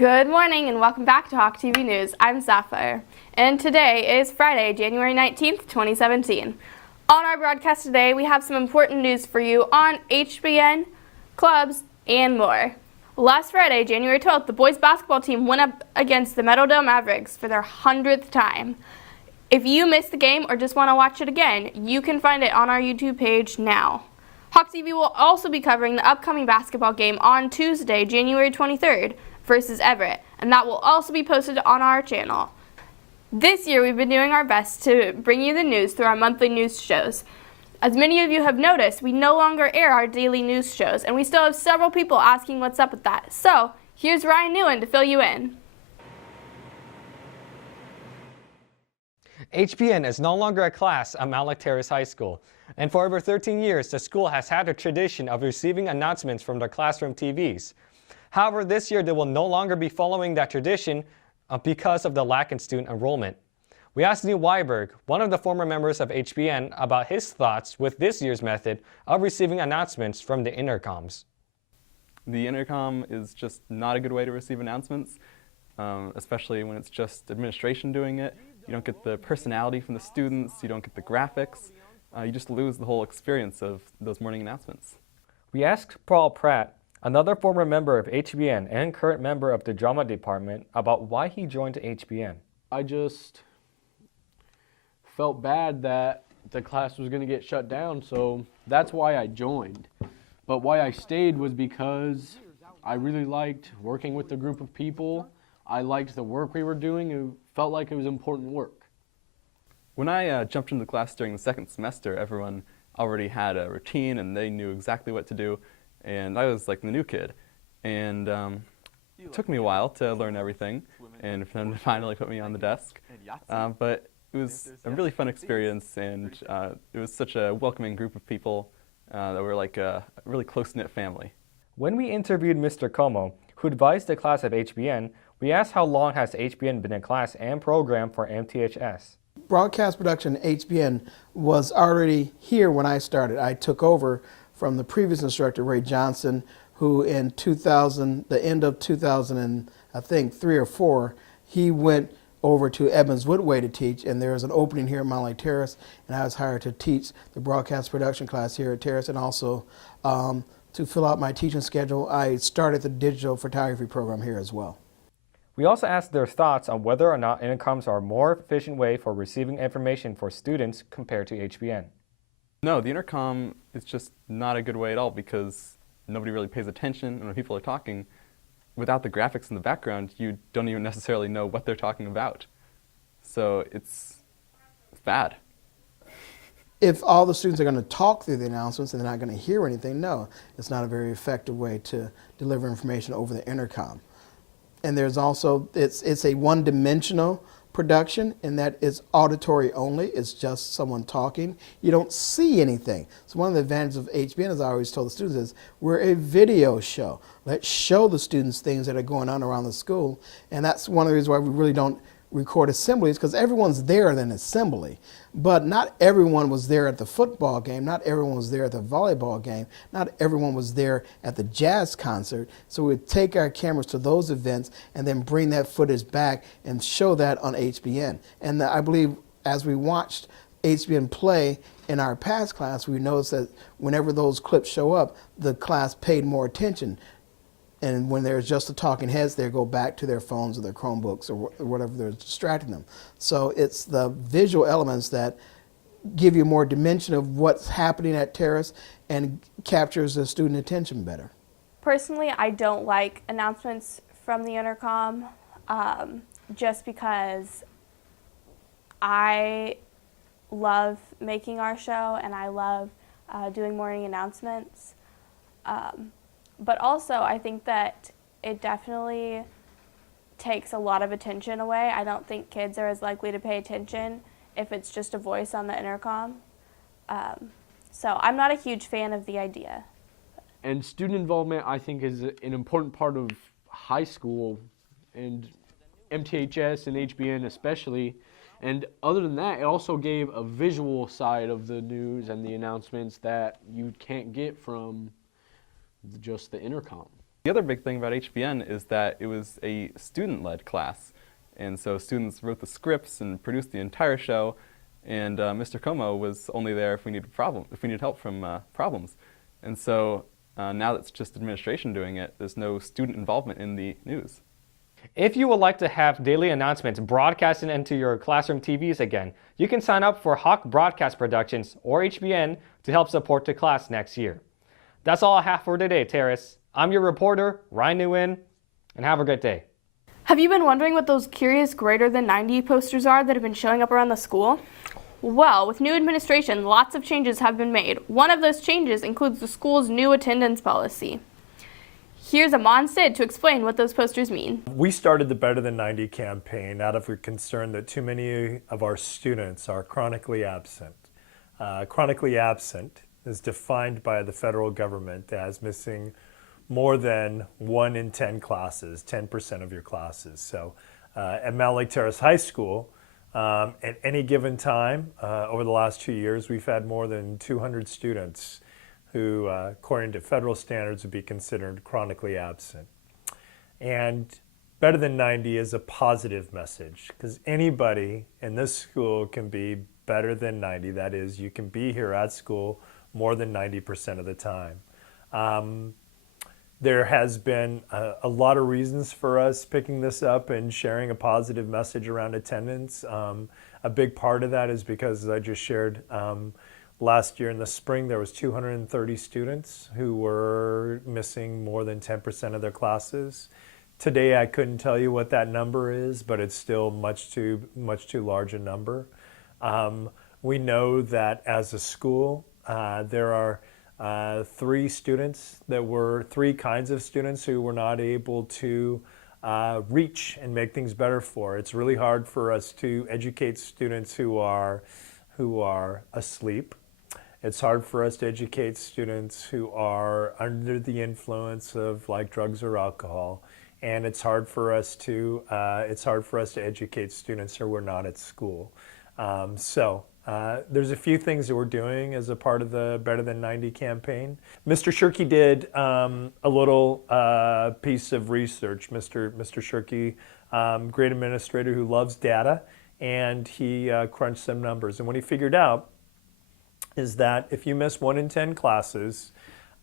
Good morning and welcome back to Hawk TV News. I'm Sapphire, and today is Friday, January 19th, 2017. On our broadcast today, we have some important news for you on HBN, clubs, and more. Last Friday, January 12th, the boys basketball team went up against the Meadowdale Mavericks for their 100th time. If you missed the game or just want to watch it again, you can find it on our YouTube page now. Hawk TV will also be covering the upcoming basketball game on Tuesday, January 23rd, versus Everett, and that will also be posted on our channel. This year we've been doing our best to bring you the news through our monthly news shows. As many of you have noticed, we no longer air our daily news shows, and we still have several people asking what's up with that. So here's Ryan Newen to fill you in. HBN is no longer a class at Mount Lake Terrace High School, and for over 13 years the school has had a tradition of receiving announcements from their classroom TVs. However, this year they will no longer be following that tradition because of the lack in student enrollment. We asked Neil Weiberg, one of the former members of HBN, about his thoughts with this year's method of receiving announcements from the intercoms. The intercom is just not a good way to receive announcements, especially when it's just administration doing it. You don't get the personality from the students, you don't get the graphics, you just lose the whole experience of those morning announcements. We asked Paul Pratt, another former member of HBN and current member of the drama department, about why he joined HBN. I just felt bad that the class was going to get shut down, so that's why I joined. But why I stayed was because I really liked working with the group of people. I liked the work we were doing. It felt like it was important work. When I jumped into the class during the second semester, everyone already had a routine and they knew exactly what to do. And I was like the new kid, and it took me a while to learn everything and for them to finally put me on the desk. But it was a really fun experience, and it was such a welcoming group of people that were like a really close-knit family. When we interviewed Mr. Como, who advised the class of HBN, we asked how long has HBN been a class and program for MTHS. Broadcast production at HBN was already here when I started. I took over from the previous instructor, Ray Johnson, who in 2000, the end of 2003 or 4, he went over to Edmonds Woodway to teach, and there was an opening here at Mount Lake Terrace, and I was hired to teach the broadcast production class here at Terrace, and also to fill out my teaching schedule, I started the digital photography program here as well. We also asked their thoughts on whether or not intercoms are a more efficient way for receiving information for students compared to HBN. No, the intercom is just not a good way at all because nobody really pays attention, and when people are talking, without the graphics in the background, you don't even necessarily know what they're talking about. So it's bad. If all the students are going to talk through the announcements and they're not going to hear anything, no, it's not a very effective way to deliver information over the intercom. And there's also, it's a one-dimensional production in that it's auditory only. It's just someone talking. You don't see anything. So one of the advantages of HBN, as I always told the students, is we're a video show. Let's show the students things that are going on around the school. And that's one of the reasons why we really don't record assemblies, because everyone's there at an assembly. But not everyone was there at the football game. Not everyone was there at the volleyball game. Not everyone was there at the jazz concert. So we'd take our cameras to those events and then bring that footage back and show that on HBN. And I believe as we watched HBN play in our past class, we noticed that whenever those clips show up, the class paid more attention. And when there's just the talking heads, they go back to their phones or their Chromebooks or whatever they're distracting them. So it's the visual elements that give you more dimension of what's happening at Terrace and captures the student attention better. Personally, I don't like announcements from the intercom just because I love making our show and I love doing morning announcements. But also, I think that it definitely takes a lot of attention away. I don't think kids are as likely to pay attention if it's just a voice on the intercom. So I'm not a huge fan of the idea. And student involvement, I think, is an important part of high school and MTHS and HBN especially. And other than that, it also gave a visual side of the news and the announcements that you can't get from just the intercom. The other big thing about HBN is that it was a student-led class. And so students wrote the scripts and produced the entire show. And Mr. Como was only there if we needed help from problems. And so now that it's just administration doing it, there's no student involvement in the news. If you would like to have daily announcements broadcasted into your classroom TVs again, you can sign up for Hawk Broadcast Productions or HBN to help support the class next year. That's all I have for today, Terrace. I'm your reporter, Ryan Nguyen, and have a great day. Have you been wondering what those curious greater than 90 posters are that have been showing up around the school? Well, with new administration, lots of changes have been made. One of those changes includes the school's new attendance policy. Here's Amon Sid to explain what those posters mean. We started the Better Than 90 campaign out of a concern that too many of our students are chronically absent. Chronically absent is defined by the federal government as missing more than 1 in 10 classes, 10% of your classes. So at Mount Lake Terrace High School, at any given time over the last 2 years, we've had more than 200 students who, according to federal standards, would be considered chronically absent. And Better Than 90 is a positive message, because anybody in this school can be better than 90. That is, you can be here at school more than 90% of the time. There has been a lot of reasons for us picking this up and sharing a positive message around attendance. A big part of that is because, as I just shared, last year in the spring, there was 230 students who were missing more than 10% of their classes. Today, I couldn't tell you what that number is, but it's still much too large a number. We know that as a school, there are three kinds of students who were not able to reach and make things better for. It's really hard for us to educate students who are asleep. It's hard for us to educate students who are under the influence of like drugs or alcohol, and it's hard for us to educate students who are not at school. There's a few things that we're doing as a part of the Better Than 90 campaign. Mr. Shirky did a little piece of research. Mr. Shirky, great administrator who loves data, and he crunched some numbers. And what he figured out is that if you miss 1 in 10 classes,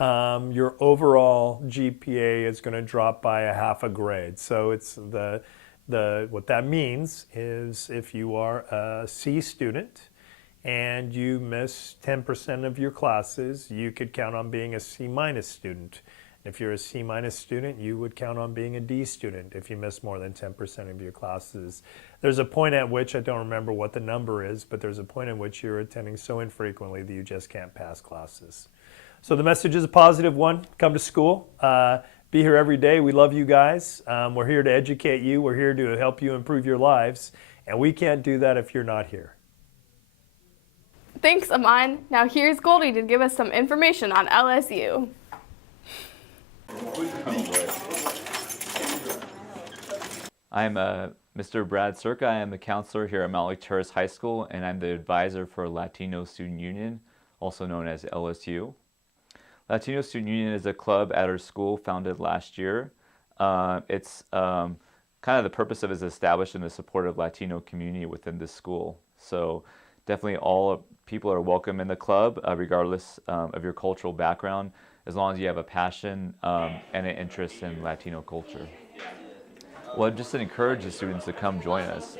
your overall GPA is going to drop by a half a grade. So it's what that means is if you are a C student and you miss 10% of your classes, you could count on being a C- student. If you're a C- student, you would count on being a D student if you miss more than 10% of your classes. There's a point at which, I don't remember what the number is, but there's a point at which you're attending so infrequently that you just can't pass classes. So the message is a positive one. Come to school. Be here every day. We love you guys. We're here to educate you. We're here to help you improve your lives. And we can't do that if you're not here. Thanks, Amon. Now here's Goldie to give us some information on LSU. I'm Mr. Brad Circa. I am the counselor here at Mount Lake Terrace High School, and I'm the advisor for Latino Student Union, also known as LSU. Latino Student Union is a club at our school founded last year. It's kind of the purpose of it is established in the support of Latino community within this school. So definitely all people are welcome in the club, regardless of your cultural background, as long as you have a passion and an interest in Latino culture. Well, just to encourage the students to come join us.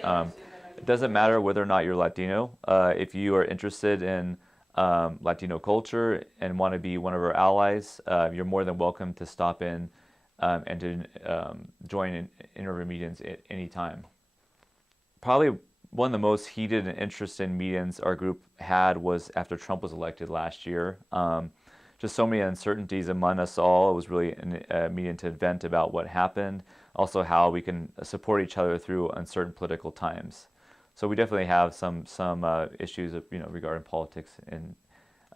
It doesn't matter whether or not you're Latino. If you are interested in Latino culture and want to be one of our allies, you're more than welcome to stop in and to join in our meetings at any time. Probably one of the most heated and interesting meetings our group had was after Trump was elected last year. Just so many uncertainties among us all. It was really a meeting to vent about what happened, also how we can support each other through uncertain political times. So we definitely have some issues regarding politics in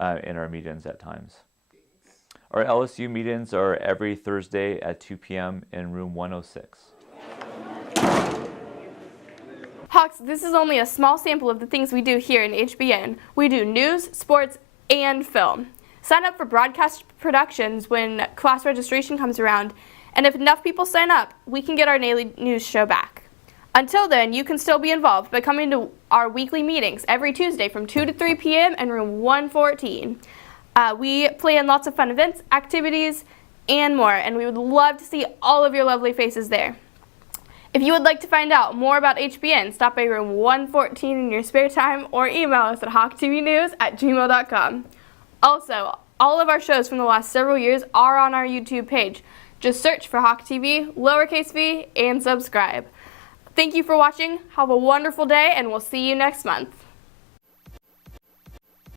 our meetings at times. Our LSU meetings are every Thursday at 2 p.m. in room 106. Hawks, this is only a small sample of the things we do here in HBN. We do news, sports, and film. Sign up for broadcast productions when class registration comes around, and if enough people sign up, we can get our daily news show back. Until then, you can still be involved by coming to our weekly meetings every Tuesday from 2 to 3 p.m. in room 114. We plan lots of fun events, activities, and more, and we would love to see all of your lovely faces there. If you would like to find out more about HBN, stop by room 114 in your spare time or email us at hawktvnews@gmail.com. Also, all of our shows from the last several years are on our YouTube page. Just search for Hawk TV, lowercase v, and subscribe. Thank you for watching. Have a wonderful day, and we'll see you next month.